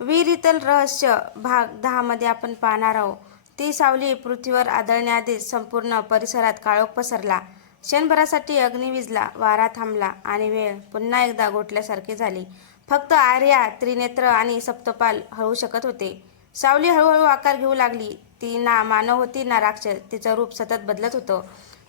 विहिरीतील रहस्य भाग 10 मध्ये आपण पाहणार आहोत. ती सावली पृथ्वीवर आदळण्याआधीच संपूर्ण परिसरात काळोख पसरला. क्षणभरासाठी अग्नी विझला, वारा थांबला आणि वेळ पुन्हा एकदा गोठल्यासारखी झाली. फक्त आर्या, त्रिनेत्र आणि सप्तपाल हळू शकत होते. सावली हळूहळू आकार घेऊ लागली. ती ना मानव होती ना राक्षस. तिचं रूप सतत बदलत होतं.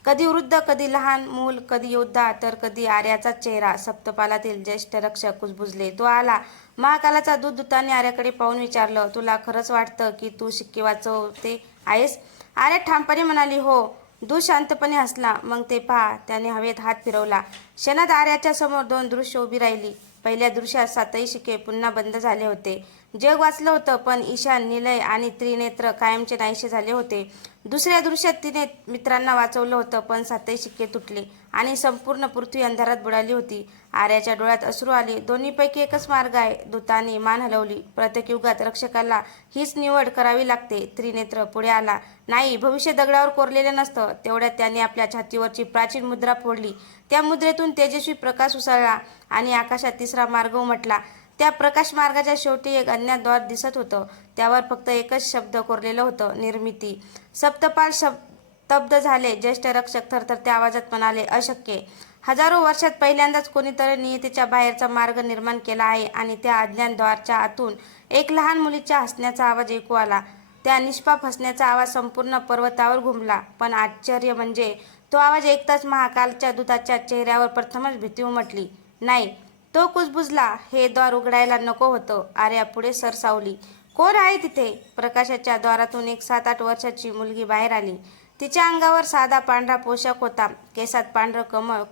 कधी वृद्ध, कधी लहान मूल, कधी योद्धा, तर कधी आर्याचाच चेहरा. सप्तपालातील ज्येष्ठ रक्षक कुजबुजले. तो आला. महाकालाचा दूताने आर्याकडे पाहून विचारलं, तुला खरंच वाटतं की तू शिक्के वाचवते आहेस? आर्या ठामपणे म्हणाली, हो. दूत शांतपणे हसला. मग ते पहा. त्याने हवेत हात फिरवला. क्षणात आर्याच्या समोर दोन दृश्य उभी राहिली. पहिल्या दृश्यात सातही शिक्के पुन्हा बंद झाले होते. जग वाचलं होतं, पण ईशान, निलय आणि त्रिनेत्र कायमचे नाहीसे झाले होते. दुसऱ्या दृश्यात तिने मित्रांना वाचवलं होतं, पण सातही शिक्के तुटले आणि संपूर्ण पृथ्वी अंधारात बुडाली होती. आर्याच्या डोळ्यात अश्रू आले. दोन्हीपैकी एकच मार्ग आहे. दूताने मान हलवली. प्रत्येक युगात रक्षकाला हीच निवड करावी लागते. त्रिनेत्र पुढे आला. नाही, भविष्य दगडावर कोरलेलं नसतं. तेवढ्यात त्याने आपल्या छातीवरची प्राचीन मुद्रा फोडली. त्या मुद्रेतून तेजस्वी प्रकाश उसळला आणि आकाशात तिसरा मार्ग उमटला. त्या प्रकाश मार्गाच्या शेवटी एक अज्ञात द्वार दिसत होतं. त्यावर फक्त एकच शब्द कोरलेलं होतं, निर्मिती. सप्तपाल स्तब्ध झाले. ज्येष्ठ रक्षक थरथरत्या आवाजात म्हणाले, अशक्य. हजारो वर्षात पहिल्यांदाच कोणीतरी नियतीच्या बाहेरचा मार्ग निर्माण केला आहे. आणि त्या अज्ञात द्वाराच्या आतून एक लहान मुलीच्या हसण्याचा आवाज ऐकू आला. त्या निष्पाप हसण्याचा आवाज संपूर्ण पर्वतावर घुमला. पण आश्चर्य म्हणजे तो आवाज ऐकताच महाकालच्या दूताच्या चेहऱ्यावर प्रथमच भीती उमटली. नाही, तो कुजबुजला. हे द्वार उघडायला नको होतं. आर्या पुढे सरसावली. कोण आहे तिथे? प्रकाशाच्या द्वारातून एक 7-8 वर्षाची मुलगी बाहेर आली. तिच्या अंगावर साधा पांढरा पोशाख होता. केसात पांढरं कमळ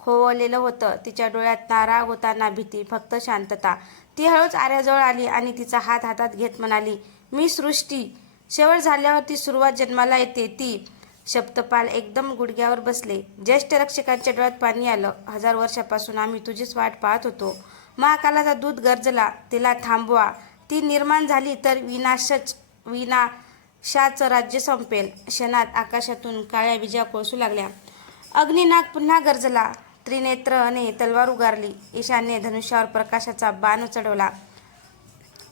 खोवलेलं होतं. तिच्या डोळ्यात ना राग होता ना भीती, फक्त शांतता. ती हळूच आर्याजवळ आली आणि तिचा हात हातात घेत म्हणाली, मी सृष्टी. शेवट झाल्यावर ती सुरुवात जन्माला येते, ती. सप्तपाल एकदम गुडघ्यावर बसले. ज्येष्ठ रक्षकांच्या डोळ्यात पाणी आलं. 1000 वर्षापासून आम्ही तुझीच वाट पाहत होतो. महाकालाचा दूत गर्जला, तिला थांबवा. ती निर्माण झाली तर विनाशाचं राज्य संपेल. क्षणात आकाशातून काळ्या विजा कोसळू लागल्या. अग्निनाग पुन्हा गरजला. त्रिनेत्रने तलवार उगारली. ईशानने धनुष्यावर प्रकाशाचा बाण चढवला.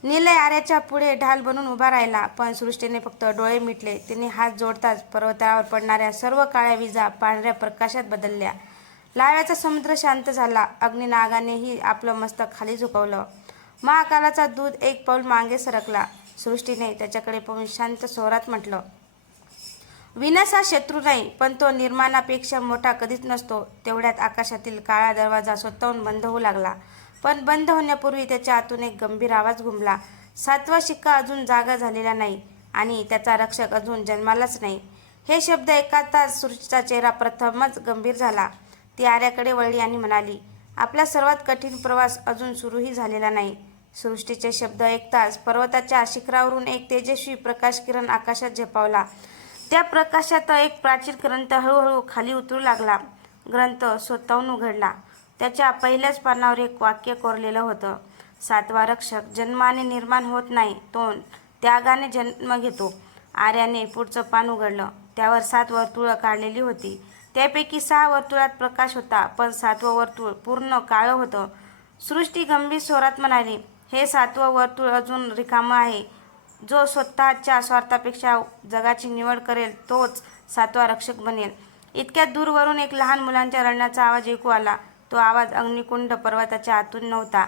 निलय आर्याच्या पुढे ढाल बनून उभा राहिला. पण सृष्टीने फक्त डोळे मिटले. तिने हात जोडताच पर्वतावर पडणाऱ्या सर्व काळ्या विजा पांढऱ्या प्रकाशात बदलल्या. लाव्याचा समुद्र शांत झाला. अग्निनागानेही आपलं मस्तक खाली झुकवलं. महाकालाचा दूत एक पाऊल मागे सरकला. सृष्टीने त्याच्याकडे पाहून शांत स्वरात म्हटलं, विनाश हा शत्रू नाही, पण तो निर्माणापेक्षा मोठा कधीच नसतो. तेवढ्यात आकाशातील काळा दरवाजा स्वतःहून बंद होऊ लागला. पण बंद होण्यापूर्वी त्याच्या आतून एक गंभीर आवाज घुमला. 7वा शिक्का अजून जागा झालेला नाही आणि त्याचा रक्षक अजून जन्मालाच नाही. हे शब्द ऐकताच सृष्टीचा चेहरा प्रथमच गंभीर झाला. ती आर्याकडे वळली आणि म्हणाली, आपला सर्वात कठीण प्रवास अजून सुरूही झालेला नाही. सृष्टीचे शब्द ऐकताच पर्वताच्या शिखरावरून एक तेजस्वी प्रकाश किरण आकाशात झेपावला. त्या प्रकाशात एक प्राचीन ग्रंथ हळूहळू खाली उतरू लागला. ग्रंथ स्वतःहून उघडला. त्याच्या पहिल्याच पानावर एक वाक्य कोरलेलं होतं, 7वा रक्षक जन्माने निर्माण होत नाही, तो त्यागाने जन्म घेतो. आर्याने पुढचं पान उघडलं. त्यावर 7 वर्तुळं काढलेली होती. त्यापैकी 6 वर्तुळात प्रकाश होता, पण 7वं वर्तुळ पूर्ण काळं होतं. सृष्टी गंभीर स्वरात म्हणाली, हे 7वं वर्तुळ अजून रिकामं आहे. जो स्वतःच्या स्वार्थापेक्षा जगाची निवड करेल तोच 7वा रक्षक बनेल. इतक्यात दूरवरून एक लहान मुलांच्या रडण्याचा आवाज ऐकू आला. तो आवाज अग्निकुंड पर्वताच्या आतून नव्हता,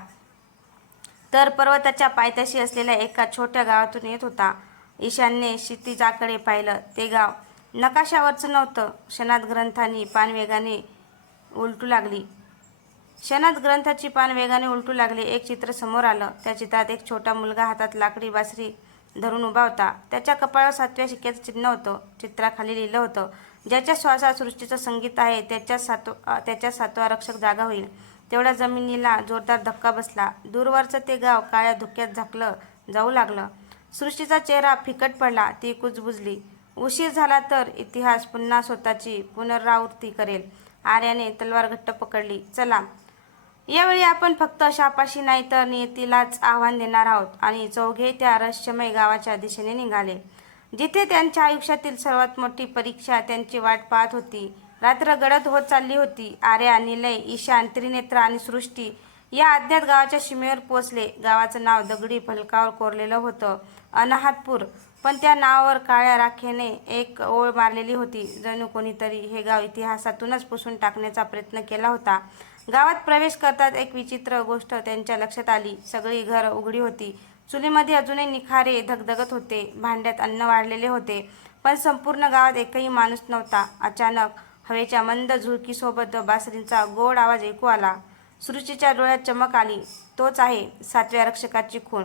तर पर्वताच्या पायथ्याशी असलेल्या एका छोट्या गावातून येत होता. ईशानने क्षितिजाकडे पाहिलं. ते गाव नकाशावरचं नव्हतं. क्षणात ग्रंथाची पान वेगाने उलटू लागले. एक चित्र समोर आलं. त्या चित्रात एक छोटा मुलगा हातात लाकडी बासरी धरून उभा होता. त्याच्या कपाळावर 7व्या शिक्क्याचं चिन्ह होतं. चित्राखाली लिहिलं होतं, ज्याच्या श्वासात सृष्टीचं संगीत आहे त्याच्या 7वा रक्षक जागा होईल. तेवढ्या जमिनीला जोरदार धक्का बसला. दूरवरचं ते गाव काळ्या धुक्यात झाकलं जाऊ लागलं. सृष्टीचा चेहरा फिकट पडला. ती कुजबुजली. उशीर झाला तर इतिहास पुन्हा स्वतःची पुनरावृत्ती करेल. आर्याने तलवार घट्ट पकडली. चला, यावेळी आपण फक्त शापाशी नाही तर नियतीलाच आव्हान देणार आहोत. आणि चौघे त्या रहस्यमय गावाच्या दिशेने निघाले, जिथे त्यांच्या आयुष्यातील सर्वात मोठी परीक्षा त्यांची वाट पाहत होती. रात्र गडद होत चालली होती. आर्या, निलय, ईशान, त्रिनेत्र आणि सृष्टी या अज्ञात गावाच्या सीमेवर पोचले. गावाचं नाव दगडी फलकावर कोरलेलं होतं, अनाहतपूर. पण त्या नावावर काळ्या राखेने एक ओळ मारलेली होती. जणू कोणीतरी हे गाव इतिहासातूनच पुसून टाकण्याचा प्रयत्न केला होता. गावात प्रवेश करताच एक विचित्र गोष्ट त्यांच्या लक्षात आली. सगळी घरं उघडी होती. चुलीमध्ये अजूनही निखारे धगधगत होते. भांड्यात अन्न वाढलेले होते. पण संपूर्ण गावात एकही माणूस नव्हता. अचानक हवेच्या मंद झुळकीसोबत बासरींचा गोड आवाज ऐकू आला. सृष्टीच्या डोळ्यात चमक आली. तोच आहे 7व्या रक्षकाची खूण.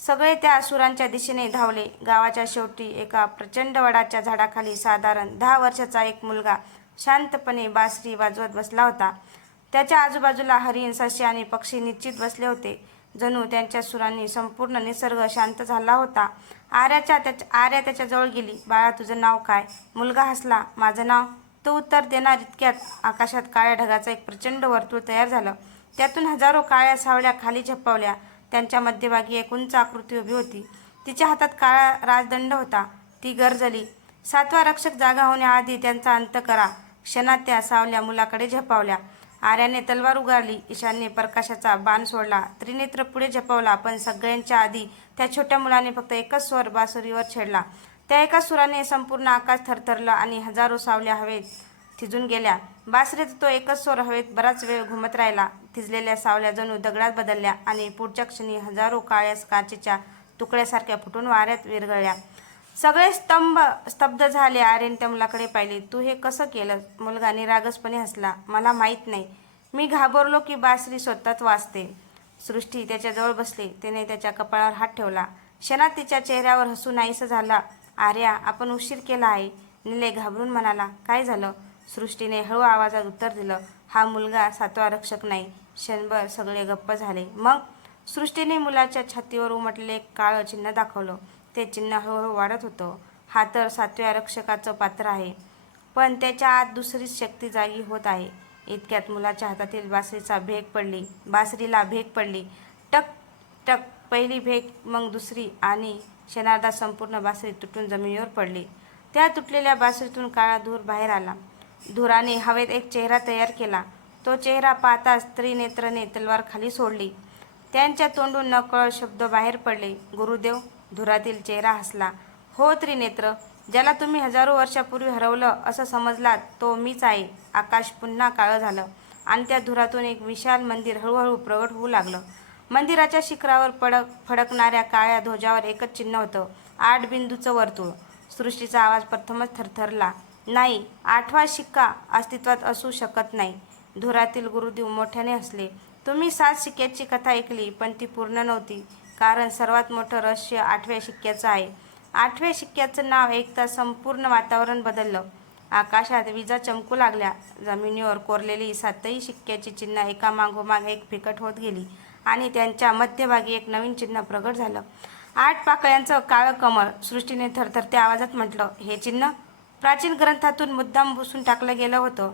सगळे त्या सुरांच्या दिशेने धावले. गावाच्या शेवटी एका प्रचंड वडाच्या झाडाखाली साधारण 10 वर्षाचा एक मुलगा शांतपणे बासरी वाजवत बसला होता. त्याच्या आजूबाजूला हरिण, ससे आणि पक्षी निश्चित बसले होते. जणू त्यांच्या सुरांनी संपूर्ण निसर्ग शांत झाला होता. आर्या त्याच्याजवळ गेली. बाळा, तुझं नाव काय? मुलगा हसला. माझं नाव? तो उत्तर देणार इतक्यात आकाशात काळ्या ढगाचं एक प्रचंड वर्तुळ तयार झालं. त्यातून हजारो काळ्या सावळ्या खाली झेपावल्या. त्यांच्या मध्यभागी एक उंच आकृती उभी होती. तिच्या हातात काळा राजदंड होता. ती गर्जली. 7वा रक्षक जागा होण्याआधी त्यांचा अंत करा. क्षणात त्या सावल्या मुलाकडे झेपावल्या. आर्याने तलवार उगारली. ईशान्य प्रकाशाचा बाण सोडला. त्रिनेत्र पुढे झेपावला. पण सगळ्यांच्या आधी त्या छोट्या मुलाने फक्त एकच स्वर बासरीवर छेडला. त्या एका सुराने संपूर्ण आकाश थरथरलं आणि हजारो सावल्या हवेत थिजून गेल्या. बासरीत तो एकच स्वर हवेत बराच वेळ घुमत राहिला. थिजलेल्या सावल्या जणू दगडात बदलल्या आणि पुढच्या क्षणी हजारो काळ्या काचेच्या तुकड्यासारख्या फुटून वाऱ्यात विरघळल्या. सगळे स्तब्ध झाले. आर्यन त्या मुलाकडे पाहिले. तू हे कसं केलं? मुलगा निरागसपणे हसला. मला माहीत नाही. मी घाबरलो की बासरी स्वतःच वाजते. सृष्टी त्याच्याजवळ बसली. तिने त्याच्या कपाळावर हात ठेवला. क्षणात तिच्या चेहऱ्यावर हसू नाहीसं झालं. आर्या, आपण उशीर केला आहे. निले घाबरून म्हणाला. काय झालं? सृष्टीने हळू आवाजात उत्तर दिलं. हा मुलगा 7वा रक्षक नाही. क्षणभर सगळे गप्प झाले. मग? सृष्टीने मुलाच्या छातीवर उमटलेले एक काळं चिन्ह दाखवलं. ते चिन्ह हळूहळू वाढत होतं. हा तर 7व्या रक्षकाचं पात्र आहे, पण त्याच्या आत दुसरीच शक्ती जागी होत आहे. इतक्यात मुलाच्या हातातील बासरीला भेग पडली. टक टक. पहिली भेग, मग दुसरी, आणि क्षणार्धात संपूर्ण बासरी तुटून जमिनीवर पडली. त्या तुटलेल्या बासरीतून काळा धूर बाहेर आला. धुराने हवेत एक चेहरा तयार केला. तो चेहरा पाहताच त्रिनेत्रने तलवार खाली सोडली. त्यांच्या तोंडून नकळत शब्द बाहेर पडले. गुरुदेव. धुरातील चेहरा हसला. हो त्रिनेत्र, ज्याला तुम्ही हजारो वर्षापूर्वी हरवलं असं समजलात तो मीच आहे. आकाश पुन्हा काळं झालं आणि त्या धुरातून एक विशाल मंदिर हळूहळू प्रगट होऊ लागलं. मंदिराच्या शिखरावर फडकणाऱ्या काळ्या ध्वजावर एकच चिन्ह होतं, 8 बिंदूचं वर्तुळ. सृष्टीचा आवाज प्रथमच थरथरला. नाही, 8वा शिक्का अस्तित्वात असू शकत नाही. धुरातील गुरुदेव मोठ्याने हसले. तुम्ही 7 शिक्क्याची कथा ऐकली, पण ती पूर्ण नव्हती. कारण सर्वात मोठं रहस्य 8व्या शिक्क्याचं आहे. 8व्या शिक्क्याचं नाव ऐकताच संपूर्ण वातावरण बदललं. आकाशात विजा चमकू लागल्या. जमिनीवर कोरलेली 7ही शिक्क्याची चिन्ह एकामागोमाग एक फिकट होत गेली आणि त्यांच्या मध्यभागी एक नवीन चिन्ह प्रगट झालं. 8 पाकळ्यांचं काळं कमळ. सृष्टीने थरथरत्या आवाजात म्हटलं. हे चिन्ह प्राचीन ग्रंथातून मुद्दाम पुसून टाकलं गेलं होतं.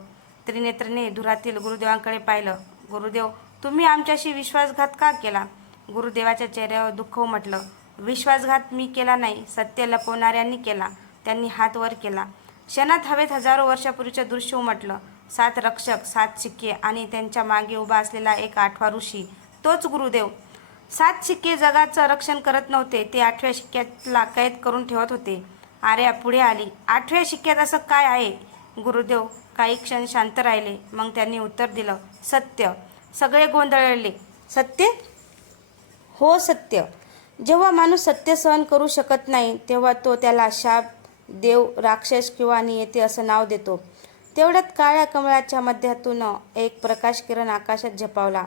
त्रिनेत्रने धुरातील गुरुदेवांकडे पाहिलं. गुरुदेव, तुम्ही आमच्याशी विश्वासघात का केला? गुरुदेवाच्या चेहऱ्यावर दुःख उमटलं. विश्वासघात मी केला नाही, सत्य लपवणाऱ्यांनी केला. त्यांनी हात वर केला. क्षणात हवेत हजारो वर्षापूर्वीचं दृश्य उमटलं. 7 रक्षक, 7 शिक्के आणि त्यांच्या मागे उभा असलेला एक 8वा ऋषी, तोच गुरुदेव. 7 शिक्के जगाचं रक्षण करत नव्हते, ते 8व्या शिक्क्याला कैद करून ठेवत होते. आर्या पुढे आली. 8व्या शिक्क्यात असं काय आहे? गुरुदेव काही क्षण शांत राहिले. मग त्यांनी उत्तर दिलं. सत्य. सगळे गोंधळले. सत्य? हो, सत्य. जेव्हा माणूस सत्य सहन करू शकत नाही, तेव्हा तो त्याला शाप, देव, राक्षस किंवा नियती असं नाव देतो. तेवढ्यात काळ्या कमळाच्या मध्यातून एक प्रकाश किरण आकाशात झेपावला.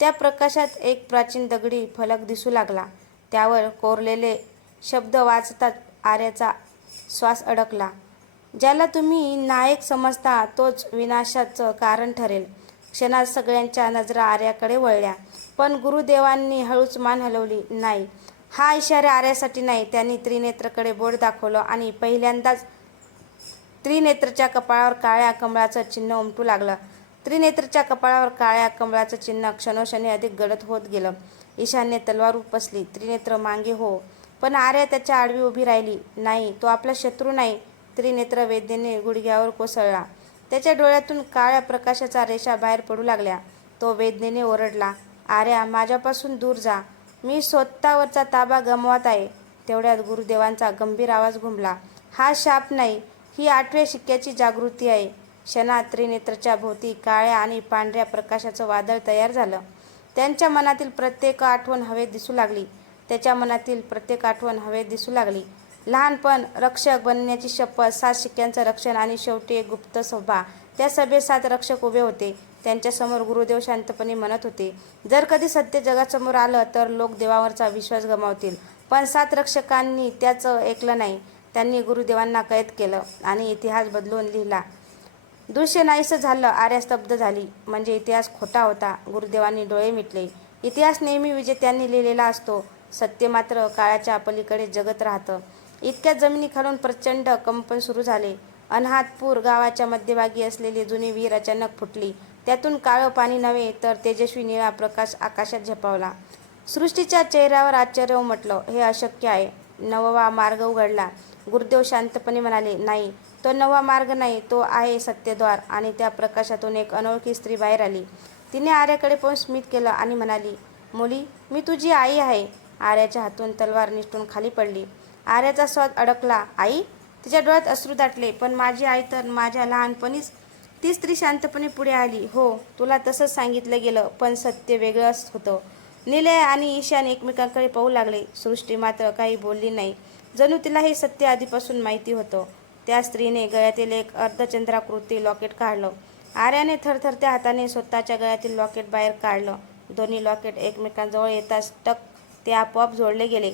त्या प्रकाशात एक प्राचीन दगडी फलक दिसू लागला. त्यावर कोरलेले शब्द वाचताच आर्याचा श्वास अडकला. ज्याला तुम्ही नायक समजता तोच विनाशाचं कारण ठरेल. क्षणात सगळ्यांच्या नजरा आर्याकडे वळल्या. पण गुरुदेवांनी हळूच मान हलवली. नाही, हा इशारा आर्यासाठी नाही. त्यांनी त्रिनेत्रकडे बोट दाखवलं आणि पहिल्यांदाच त्रिनेत्रच्या कपाळावर काळ्या कमळाचं चिन्ह उमटू लागलं. त्रिनेत्रच्या कपाळावर काळ्या कमळाचं चिन्ह क्षणोक्षणी अधिक गडद होत गेलं. ईशान्य तलवार उपसली. त्रिनेत्र मागे हो. पण आर्या त्याच्या आडवी उभी राहिली. नाही, तो आपला शत्रू नाही. त्रिनेत्र वेदनेने गुडघ्यावर कोसळला. त्याच्या डोळ्यातून काळ्या प्रकाशाच्या रेषा बाहेर पडू लागल्या. तो वेदनेने ओरडला. आर्या, माझ्यापासून दूर जा. मी स्वतःवरचा ताबा गमावत आहे. तेवढ्यात गुरुदेवांचा गंभीर आवाज घुमला. हा शाप नाही, ही 8व्या शिक्क्याची जागृती आहे. क्षणात त्रिनेत्रच्या भोवती काळ्या आणि पांढऱ्या प्रकाशाचं वादळ तयार झालं. त्यांच्या मनातील प्रत्येक आठवण हवेत दिसू लागली. त्याच्या मनातील प्रत्येक आठवण हवेत दिसू लागली. लहानपण, रक्षक बनण्याची शपथ, 7 शिक्क्यांचं रक्षण आणि शेवटी एक गुप्त सभा. त्या सभेत 7 रक्षक उभे होते. त्यांच्यासमोर गुरुदेव शांतपणे म्हणत होते, जर कधी सत्य जगासमोर आलं तर लोक देवावरचा विश्वास गमावतील. पण 7 रक्षकांनी त्याचं ऐकलं नाही. त्यांनी गुरुदेवांना कैद केलं आणि इतिहास बदलून लिहिला. दृश्य नाहीसं झालं. आर्या स्तब्ध झाली. म्हणजे इतिहास खोटा होता. गुरुदेवांनी डोळे मिटले. इतिहास नेहमी विजेत्यांनी लिहिलेला असतो. सत्य मात्र काळाच्या पलीकडे जगत राहतं. इतक्यात जमिनीखालून प्रचंड कंपन सुरू झाले. अनहातपूर गावाच्या मध्यभागी असलेली जुनी विहीर अचानक फुटली. त्यातून काळं पाणी नव्हे तर तेजस्वी निळा प्रकाश आकाशात झेपावला. सृष्टीच्या चेहऱ्यावर आश्चर्य उमटलं. हे अशक्य आहे. नववा मार्ग उघडला. गुरुदेव शांतपणे म्हणाले, नाही, तो नवा मार्ग नाही, तो आहे सत्यद्वार. आणि त्या प्रकाशातून एक अनोळखी स्त्री बाहेर आली. तिने आर्याकडे पाहून स्मित केलं आणि म्हणाली, मुली, मी तुझी आई आहे. आर्याच्या हातून तलवार निसटून खाली पडली. आर्याचा स्वाद अडकला. आई? तिच्या डोळ्यात अश्रू दाटले. पण माझी आई तर माझ्या लहानपणीच. ती स्त्री शांतपणे पुढे आली. हो, तुला तसंच सांगितलं गेलं, पण सत्य वेगळंच होतं. निलय आणि ईशान एकमेकांकडे पाहू लागले. सृष्टी मात्र काही बोलली नाही. जणू तिला हे सत्य आधीपासून माहिती होतं. त्या स्त्रीने गळ्यातील एक अर्धचंद्राकृती लॉकेट काढलं. आर्याने थरथरत्या हाताने स्वतःच्या गळ्यातील लॉकेट बाहेर काढलं. दोन्ही लॉकेट एकमेकांजवळ येताच टक, ते आपोआप जोडले गेले.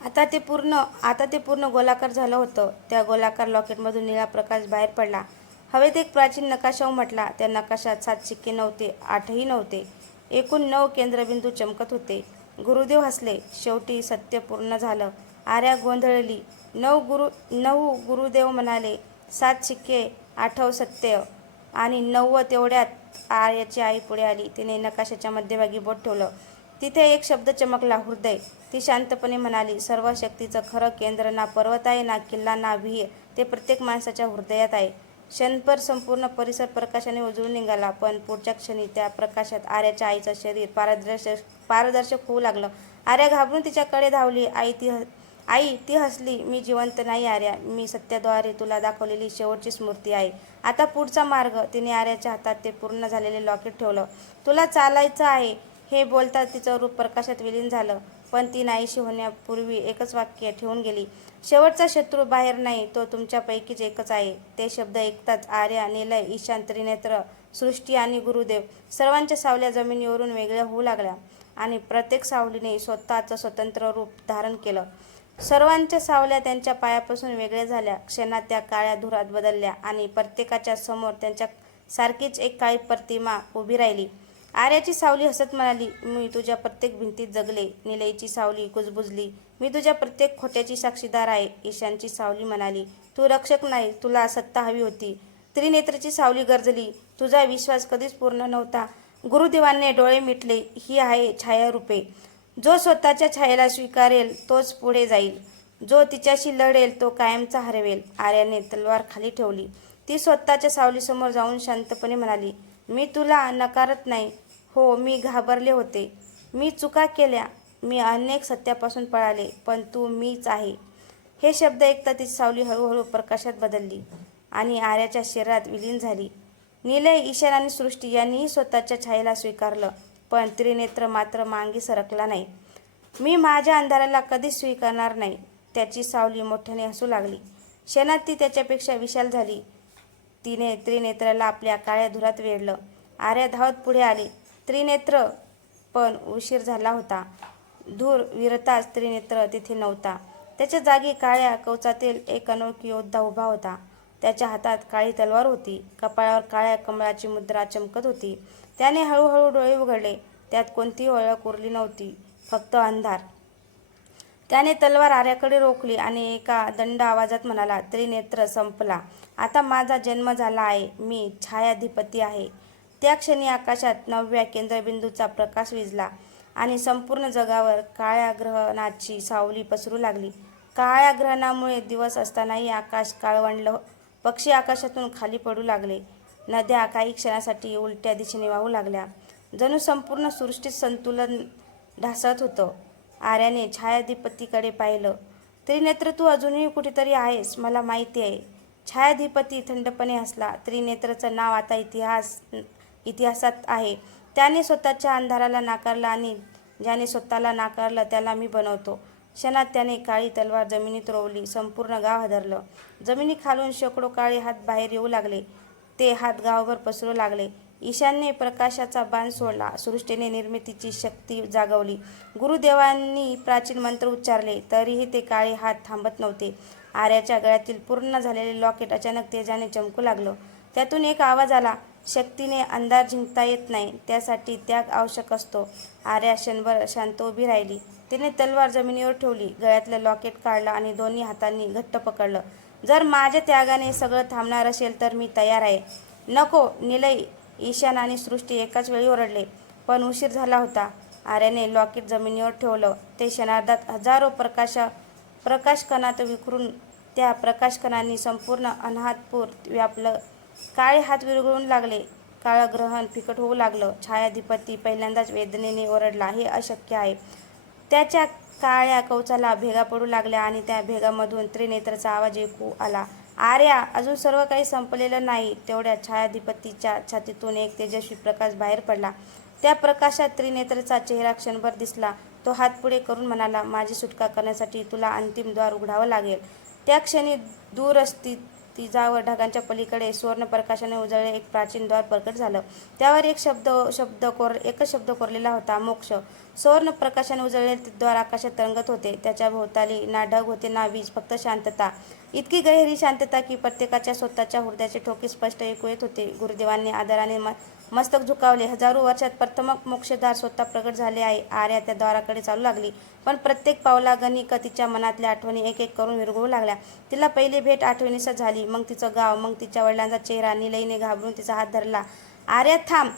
आता ते पूर्ण गोलाकार झालं होतं. त्या गोलाकार लॉकेटमधून निळा प्रकाश बाहेर पडला. हवेत एक प्राचीन नकाशा उमटला. त्या नकाशात 7 शिक्के नव्हते, 8ही नव्हते. एकूण 9 केंद्रबिंदू चमकत होते. गुरुदेव हसले. शेवटी सत्य पूर्ण झालं. आर्या गोंधळली. 9 गुरुदेव म्हणाले. 7 शिक्के, 8वं सत्य. आणि 9वं. तेवढ्यात आर्याची आई पुढे आली. तिने नकाशाच्या मध्यभागी बोट ठेवलं. तिथे एक शब्द चमकला, हृदय. ती शांतपणे म्हणाली, सर्व शक्तीचं खरं केंद्र ना पर्वत आहे, ना किल्ला, ना विहीर. ते प्रत्येक माणसाच्या हृदयात आहे. क्षणभर संपूर्ण परिसर प्रकाशाने उजळून निघाला. पण पुढच्या क्षणी त्या प्रकाशात आर्याच्या आईचं शरीर पारदर्शक होऊ लागलं. आर्या घाबरून तिच्याकडे धावली. आई, ती हसली. मी जिवंत नाही आर्या. मी सत्याद्वारे तुला दाखवलेली शेवटची स्मृती आहे. आता पुढचा मार्ग. तिने आर्याच्या हातात ते पूर्ण झालेले लॉकेट ठेवलं. तुला चालायचं आहे. हे बोलताच तिचं रूप प्रकाशात विलीन झालं. पण ती नाहीशी होण्यापूर्वी एकच वाक्य ठेवून गेली, शेवटचा शत्रू बाहेर नाही, तो तुमच्यापैकीच एकच आहे. ते शब्द ऐकताच आर्या, निलय, ईशान, त्रिनेत्र, सृष्टी आणि गुरुदेव सर्वांच्या सावल्या जमिनीवरून वेगळ्या होऊ लागल्या आणि प्रत्येक सावलीने स्वतःचं स्वतंत्र रूप धारण केलं. सर्वांच्या सावल्या त्यांच्या पायापासून वेगळ्या झाल्या. क्षणात त्या काळ्या धुरात बदलल्या आणि प्रत्येकाच्या समोर त्यांच्या सारखीच एक काळी प्रतिमा उभी राहिली. आर्याची सावली हसत म्हणाली, मी तुझ्या प्रत्येक भिंतीत जगले. निलयची सावली कुजबुजली, मी तुझ्या प्रत्येक खोट्याची साक्षीदार आहे. ईशानची सावली म्हणाली, तू रक्षक नाही, तुला सत्ता हवी होती. त्रिनेत्रची सावली गरजली, तुझा विश्वास कधीच पूर्ण नव्हता. गुरुदेवांनी डोळे मिटले, ही आहे छायारूपे. जो स्वतःच्या छायेला स्वीकारेल तोच पुढे जाईल. जो तिच्याशी लढेल तो कायमचा हरवेल. आर्याने तलवार खाली ठेवली. ती स्वतःच्या सावलीसमोर जाऊन शांतपणे म्हणाली, मी तुला नकारत नाही. हो, मी घाबरले होते. मी चुका केल्या. मी अनेक सत्यापासून पळाले. पण तू मीच आहे. हे शब्द ऐकता ती सावली हळूहळू प्रकाशात बदलली आणि आर्याच्या शरीरात विलीन झाली. निलय, ईशान आणि सृष्टी यांनीही स्वतःच्या छायेला स्वीकारलं. पण त्रिनेत्र मात्र मागे सरकला नाही. मी माझ्या अंधाराला कधीच स्वीकारणार नाही. त्याची सावली मोठ्याने हसू लागली. क्षणात ती त्याच्यापेक्षा विशाल झाली. तिने त्रिनेत्रला आपल्या काळ्या धुरात वेढलं. आर्या धावत पुढे आली. त्रिनेत्र, पण उशीर झाला होता. धूर विरताच त्रिनेत्र तिथे नव्हता. त्याच्या जागी काळ्या कवचातील एक अनोळखी योद्धा उभा होता. त्याच्या हातात काळी तलवार होती. कपाळावर काळ्या कमळाची मुद्रा चमकत होती. त्याने हळूहळू डोळे उघडले. त्यात कोणतीही ओळख उरली नव्हती, फक्त अंधार. त्याने तलवार आर्याकडे रोखली आणि एका दंड आवाजात म्हणाला, त्रिनेत्र संपला. आता माझा जन्म झाला आहे. मी छायाधिपती आहे. त्या क्षणी आकाशात 9व्या केंद्रबिंदूचा प्रकाश विझला आणि संपूर्ण जगावर काळ्या ग्रहणाची सावली पसरू लागली. काळ्या ग्रहणामुळे दिवस असतानाही आकाश काळवंडलं. पक्षी आकाशातून खाली पडू लागले. नद्या काही क्षणासाठी उलट्या दिशेने वाहू लागल्या. जणू संपूर्ण सृष्टीत संतुलन ढासळत होतं. आर्याने छायाधिपतीकडे पाहिलं. त्रिनेत्र, तू अजूनही कुठेतरी आहेस, मला माहिती आहे. छायाधिपती थंडपणे हसला. त्रिनेत्रचं नाव आता इतिहासात आहे. त्याने स्वतःच्या अंधाराला नाकारलं आणि ज्याने स्वतःला नाकारलं त्याला मी बनवतो. क्षणात त्याने काळी तलवार जमिनीत रोवली. संपूर्ण गाव हादरलं. जमिनीखालून शेकडो काळे हात बाहेर येऊ लागले. ते हात गावभर पसरू लागले. ईशान्य प्रकाशाचा बाण सोडला. सृष्टीने निर्मितीची शक्ती जागवली. गुरुदेवांनी प्राचीन मंत्र उच्चारले, तरीही ते काळे हात थांबत नव्हते. आर्याच्या गळ्यातील पूर्ण झालेले लॉकेट अचानक तेजाने चमकू लागलं. त्यातून एक आवाज आला, शक्तीने अंधार जिंकता येत नाही, त्यासाठी त्याग आवश्यक असतो. आर्या क्षणभर शांत उभी राहिली. तिने तलवार जमिनीवर ठेवली, गळ्यातलं लॉकेट काढलं आणि दोन्ही हातांनी घट्ट पकडलं. जर माझ्या त्यागाने सगळं थांबणार असेल तर मी तयार आहे. नको निलय, ईशान आणि सृष्टी एकाच वेळी ओरडले. पण उशीर झाला होता. आर्याने लॉकेट जमिनीवर ठेवलं. ते क्षणार्धात हजारो प्रकाशकणात विखरून त्या प्रकाशकणांनी संपूर्ण अनाहतपूर व्यापलं. काळे हात विरघळून लागले. काळं ग्रहण फिकट होऊ लागलं. छायाधिपती पहिल्यांदाच वेदनेने ओरडला, हे अशक्य आहे. त्याच्या काळ्या कवचाला भेगा पडू लागल्या आणि त्या भेगांमधून त्रिनेत्रचा आवाज ऐकू आला, आर्या, अजून सर्व काही संपलेलं नाही. तेवढ्यात छायाधिपतीच्या छातीतून एक तेजस्वी प्रकाश बाहेर पडला. त्या प्रकाशात त्रिनेत्रचा चेहरा क्षणभर दिसला. तो हात पुढे करून म्हणाला, माझी सुटका करण्यासाठी तुला अंतिम द्वार उघडावं लागेल. त्या क्षणी दूर तिजावर ढगांच्या पलीकडे सुवर्ण प्रकाशाने उजळले एक प्राचीन द्वार प्रकट झालं. त्यावर एकच शब्द कोरलेला होता, मोक्ष. सुवर्ण प्रकाशाने उजळलेले ते द्वार आकाशात तरंगत होते. त्याच्या भोवताली ना ढग होते ना वीज, फक्त शांतता. इतकी गहिरी शांतता की प्रत्येकाच्या स्वतःच्या हृदयाचे ठोके स्पष्ट ऐकू येत होते. गुरुदेवांनी आदराने मस्तक झुकावले. हजारो वर्षात प्रथम मोक्षद्वार स्वतः प्रकट झाले आहे. आर्या त्या द्वाराकडे चालू लागली. पण प्रत्येक पावलागणिक तिच्या मनातल्या आठवणी एक एक करून विरघळू लागल्या. तिला पहिली भेट आठवणीस झाली, मग तिचं गाव, मग तिच्या वडिलांचा चेहरा. निलयने घाबरून तिचा हात धरला. आर्या, थांब,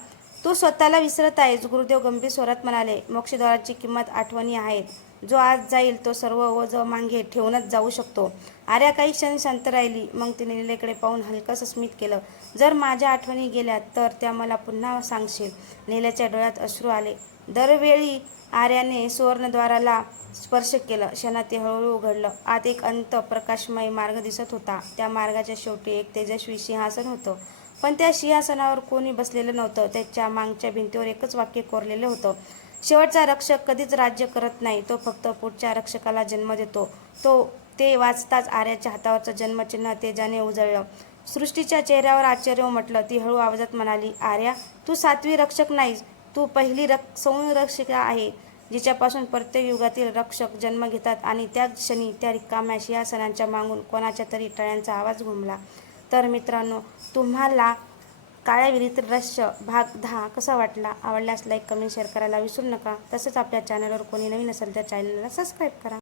तू स्वतःला विसरत आहेस, गुरुदेव गंभीर स्वरात म्हणाले. मोक्षद्वाराची किंमत आठवणी आहेत. जो आज जाईल तो सर्व ओझ मागे ठेवूनच जाऊ शकतो. आर्या काही क्षण शांत राहिली. मग तिने निलयकडे पाहून हलकंसं स्मित केलं. जर माझ्या आठवणी गेल्या तर त्या मला पुन्हा सांगशील? निलयच्या डोळ्यात अश्रू आले. दरवेळी आर्याने सुवर्णद्वाराला स्पर्श केला. क्षणात ते हळूहळू उघडलं. आत एक अनंत प्रकाशमय मार्ग दिसत होता. त्या मार्गाच्या शेवटी एक तेजस्वी सिंहासन होतं. पण त्या सिंहासनावर कोणी बसलेलं नव्हतं. त्याच्या मागच्या भिंतीवर एकच वाक्य कोरलेलं होतं, शेवटचा रक्षक कधीच राज्य करत नाही, तो फक्त पुढच्या रक्षकाला जन्म देतो. ते वाचताच आर्याच्या हातावरचं जन्मचिन्ह तेजाने उजळलं. सृष्टीच्या चेहऱ्यावर आश्चर्य उमटलं. ती हळू आवाजात म्हणाली, आर्या, तू 7वी रक्षक नाहीस, तू पहिली संरक्षिका आहे, जिच्यापासून प्रत्येक युगातील रक्षक जन्म घेतात. आणि त्या क्षणी त्या रिकाम्या सिंहासनाच्या मागून कोणाच्या तरी टाळ्यांचा आवाज घुमला. तर मित्रांनो, तुम्हाला काळ्या विहिरीतील रहस्य भाग 10 कसा वाटला? आवडल्यास लाईक, कमेंट, शेअर करायला विसरू नका. तसंच आपल्या चॅनलवर कोणी नवीन असेल तर चॅनलला सबस्क्राईब करा.